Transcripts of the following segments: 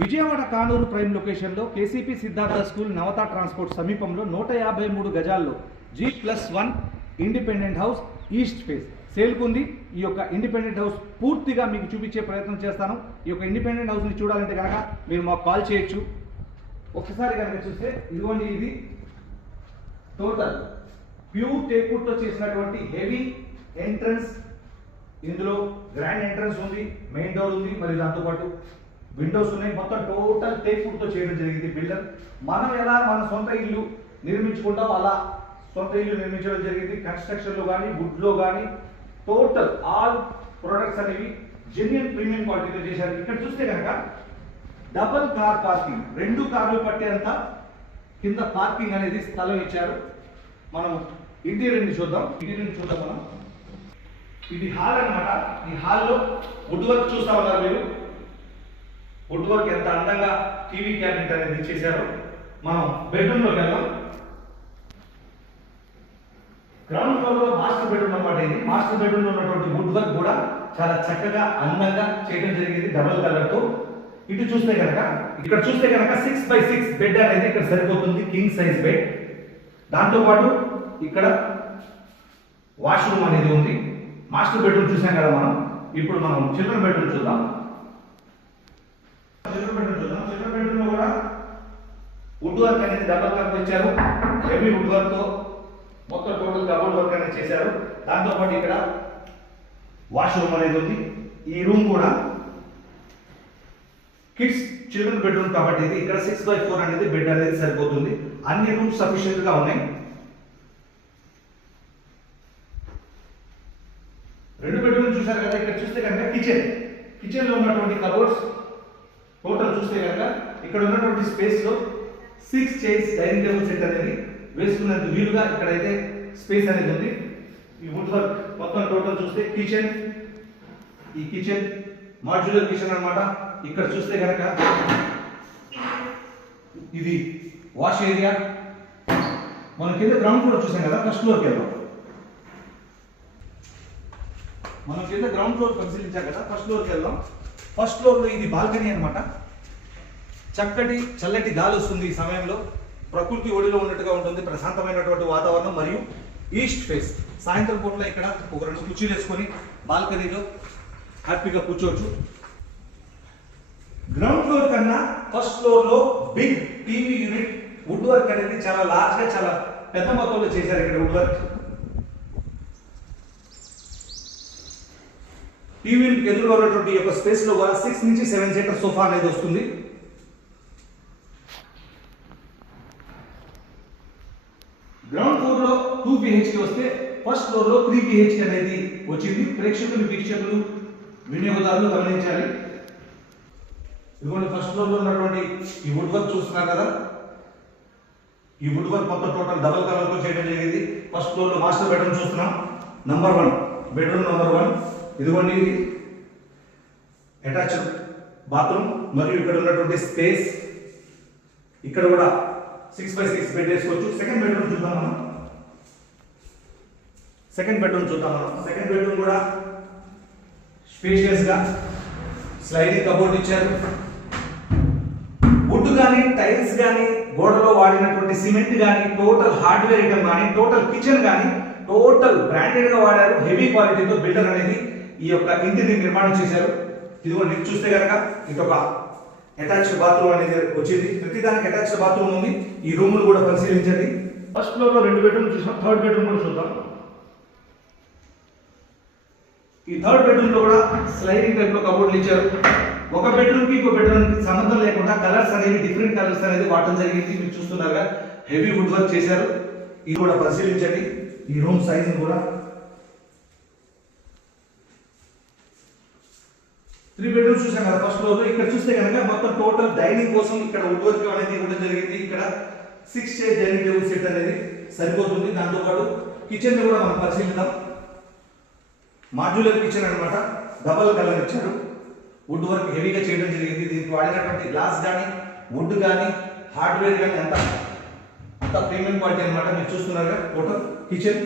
Vijayawada Kanuru prime లొకేషన్లో KCP Siddhartha school Navata transport సమీపంలో 153 గజాల్లో G+1 independent house east face సేల్కుంది. ఈ యొక్క ఇండిపెండెంట్ హౌస్ పూర్తిగా మీకు చూపించే ప్రయత్నం చేస్తాను. ఈ యొక్క ఇండిపెండెంట్ హౌస్ని చూడాలంటే కనుక మీరు మాకు కాల్ చేయొచ్చు. ఒకసారి కనుక చూస్తే ఇదిగోండి, ఇది టోటల్ ప్యూర్ టేక్వుడ్తో చేసినటువంటి హెవీ ఎంట్రన్స్. ఇందులో గ్రాండ్ ఎంట్రన్స్ ఉంది, మెయిన్ డోర్ ఉంది, మరియు దాంతోపాటు విండోస్ ఉన్నాయి. మొత్తం టోటల్ టేక్వుడ్తో చేయడం జరిగింది బిల్డర్. మనం ఎలా మన సొంత ఇల్లు నిర్మించుకుంటాం అలా సొంత ఇల్లు నిర్మించడం జరిగింది. కన్స్ట్రక్షన్లో కానీ వుడ్లో కానీ టోటల్ ఆల్ ప్రొడక్ట్స్ అనేవి జెన్యూన్ ప్రీమియం క్వాలిటీతో చేశారు. ఇక్కడ చూస్తే కనుక డబుల్ కార్ పార్కింగ్, 2 కార్లు పట్టేంత కింద పార్కింగ్ అనేది స్థలం ఇచ్చారు. మనం ఇంటీరియర్ని చూద్దాం. మనం ఇది హాల్ అన్నమాట. ఈ హాల్లో వుడ్ వర్క్ చూస్తా ఉన్నారు మీరు. వుడ్ వర్క్ ఎంత అందంగా టీవీ క్యాబినెట్ అనేది చేశారు. మనం బెడ్రూమ్లోకి వెళ్దాం. గ్రౌండ్ ఫ్లోర్ లో మాస్టర్ బెడ్రూమ్ అన్నమాట. ఇది మాస్టర్ బెడ్రూమ్ లో ఉన్నటువంటి వుడ్ వర్క్ కూడా చాలా చక్కగా అందంగా చేయడం జరిగింది డబుల్ కలర్ తో. ఇటు చూస్తే కనుక ఇక్కడ చూస్తే కనుక 6x6 బెడ్ అనేది ఇక్కడ సరిపోతుంది, కింగ్ సైజ్ బెడ్. దాంతో పాటు ఇక్కడ వాష్రూమ్ అనేది ఉంది. మాస్టర్ బెడ్రూమ్ చూసాం కదా మనం. ఇప్పుడు మనం చిల్డ్రన్ బెడ్రూమ్ చూద్దాం. చిల్డ్రన్ బెడ్రూమ్ లో కూడా వుడ్ వర్క్ అనేది డబుల్ కలర్ ఇచ్చారు. హెవీ వుడ్ వర్క్ తో మొత్తం టోటల్ కబోర్డ్ వర్క్ అనేది చేశారు. దాంతో పాటు ఇక్కడ వాష్రూమ్ అనేది ఉంది. ఈ రూమ్ కూడా కిడ్స్ చిల్డ్రన్ బెడ్రూమ్ కాబట్టి ఇది ఇక్కడ 6x4 అనేది బెడ్ అనేది సరిపోతుంది. అన్ని రూమ్స్ సఫిషియెంట్ గా ఉన్నాయి. 2 బెడ్రూమ్ చూసారు కదా. ఇక్కడ చూస్తే కనుక కిచెన్ లో ఉన్నటువంటి కబోర్డ్స్ టోటల్ చూస్తే కనుక ఇక్కడ ఉన్నటువంటి స్పేస్ లో 6 చైర్స్ డైనింగ్ టేబుల్ సెట్ అనేది వేసుకున్నందుకు వీలుగా ఇక్కడైతే స్పేస్ అనేది ఉంది. ఈ వుడ్ వర్క్ మొత్తం టోటల్ చూస్తే ఈ కిచెన్ మాడ్యులర్ కిచెన్ అన్నమాట. ఇక్కడ చూస్తే కనుక ఇది వాష్ ఏరియా. మనం కింద గ్రౌండ్ ఫ్లోర్ చూసాం కదా. ఫస్ట్ ఫ్లోర్కి వెళ్దాం. మనం కింద గ్రౌండ్ ఫ్లోర్ పరిశీలించాం కదా. ఫస్ట్ ఫ్లోర్కి వెళ్దాం. ఫస్ట్ ఫ్లోర్లో ఇది బాల్కనీ అన్నమాట. చక్కటి చల్లటి గాలి వస్తుంది ఈ సమయంలో. ప్రకృతి ఒడిలో ఉన్నట్టుగా ఉంటుంది. ప్రశాంతమైనటువంటి వాతావరణం మరియు ఈస్ట్ ఫేస్. సాయంత్రం పూటలో ఇక్కడ ఒక 2 కుర్చీలు వేసుకొని బాల్కనీలో హ్యాపీగా కూర్చోవచ్చు. గ్రౌండ్ ఫ్లోర్ కన్నా ఫస్ట్ ఫ్లోర్ లో big TV unit wood work అనేది చాలా లార్జ్ గా చాలా పెద్ద మొత్తంలో చేశారు ఇక్కడ వుడ్ వర్క్. టీవీ యూనిట్ ఎదురుగా ఉన్నటువంటి యొక్క స్పేస్ లో 6 నుంచి 7 సీటర్ సోఫా అనేది వస్తుంది. గ్రౌండ్ ఫ్లోర్ లో 2 BHK వస్తే ఫస్ట్ ఫ్లోర్ లో 3 BHK అనేది వచ్చింది. ప్రేక్షకులు వీక్షకులు వినియోగదారులు గమనించాలి. ఇదిగోండి ఫస్ట్ ఫ్లోర్ లో ఉన్నటువంటి ఈ వుడ్ వర్క్ చూస్తున్నారు కదా. ఈ వుడ్ వర్క్ మొత్తం టోటల్ డబుల్ కలర్ తో చేయడం జరిగింది. ఫస్ట్ ఫ్లోర్ లో మాస్టర్ బెడ్రూమ్ చూస్తున్నాం. Number 1 bedroom number 1. ఇదిగోండి ఇది అటాచ్డ్ బాత్రూమ్ మరియు ఇక్కడ ఉన్నటువంటి స్పేస్. ఇక్కడ కూడా 6x6 బెడ్ వేసుకోవచ్చు. సెకండ్ బెడ్రూమ్ చూద్దాం మనం. సెకండ్ బెడ్రూమ్ కూడా స్పేషియస్ గా స్లైడింగ్ కబోర్డ్ ఇచ్చారు. వుడ్ కానీ టైల్స్ కానీ గోడలో వాడినటువంటి సిమెంట్ కానీ టోటల్ హార్డ్వేర్ ఐటమ్ కానీ టోటల్ కిచెన్ కానీ టోటల్ బ్రాండెడ్ గా వాడారు. హెవీ క్వాలిటీతో బిల్డర్ అనేది ఈ యొక్క ఇంటిని నిర్మాణం చేశారు. ఇదిగోండి చూస్తే కనుక ఇదొక అటాచ్డ్ బాత్రూమ్ అనేది వచ్చింది. ప్రతిదానికి అటాచ్డ్ బాత్రూమ్ ఉంది. ఈ రూములు కూడా పరిశీలించండి. ఫస్ట్ ఫ్లోర్ లో 2 బెడ్రూమ్ చూసాం. థర్డ్ బెడ్రూమ్ కూడా చూద్దాం. ఈ థర్డ్ బెడ్రూమ్ లో కూడా స్లైడింగ్ టైప్ లో కబోర్డ్లు ఇచ్చారు. ఒక బెడ్రూమ్ కి ఇంకో బెడ్రూమ్ కి సంబంధం లేకుండా కలర్స్ అనేవి డిఫరెంట్ కలర్స్ అనేది వాడటం జరిగింది. మీరు చూస్తున్నారుగా హెవీ వుడ్ వర్క్ చేశారు. ఇది కూడా పరిశీలించండి. ఈ రూమ్ సైజ్ కూడా 3 బెడ్రూమ్స్ చూసాం కదా ఫస్ట్ ఫ్లోర్ లో. ఇక్కడ చూస్తే కనుక మొత్తం టోటల్ డైనింగ్ కోసం ఇక్కడ వుడ్ వర్క్ అనేది ఇవ్వడం జరిగింది. ఇక్కడ 6 చైర్ డైనింగ్ టేబుల్ సెట్ అనేది సరిపోతుంది. దాంతో పాటు కిచెన్ కూడా మనం పరిశీలిద్దాం. మాడ్యులర్ కిచెన్ అన్నమాట. డబల్ కలర్ ఇచ్చారు. వుడ్ వర్క్ హెవీగా చేయడం జరిగింది. దీనికి వాడినటువంటి గ్లాస్ కానీ వుడ్ కానీ హార్డ్వేర్ కానీ అంత ప్రీమియం క్వాలిటీ అన్నమాట. మీరు చూస్తున్నారుగా టోటల్ కిచెన్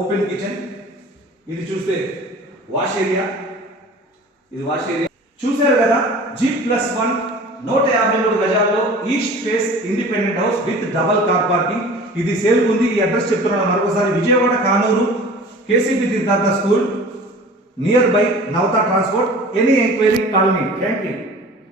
ఓపెన్ కిచెన్. ఇది చూస్తే వాష్ ఏరియా. ఇది వాష్ ఏరియా చూశారు కదా. G+1 153 గజాల్లో east face independent house with double car parking. ఇది సేల్ ఉంది. ఈ అడ్రస్ చెప్తున్నాను మరొకసారి. Vijayawada Kanuru KCP Siddhartha school near by Navata transport. Any enquiry call me. Thank you.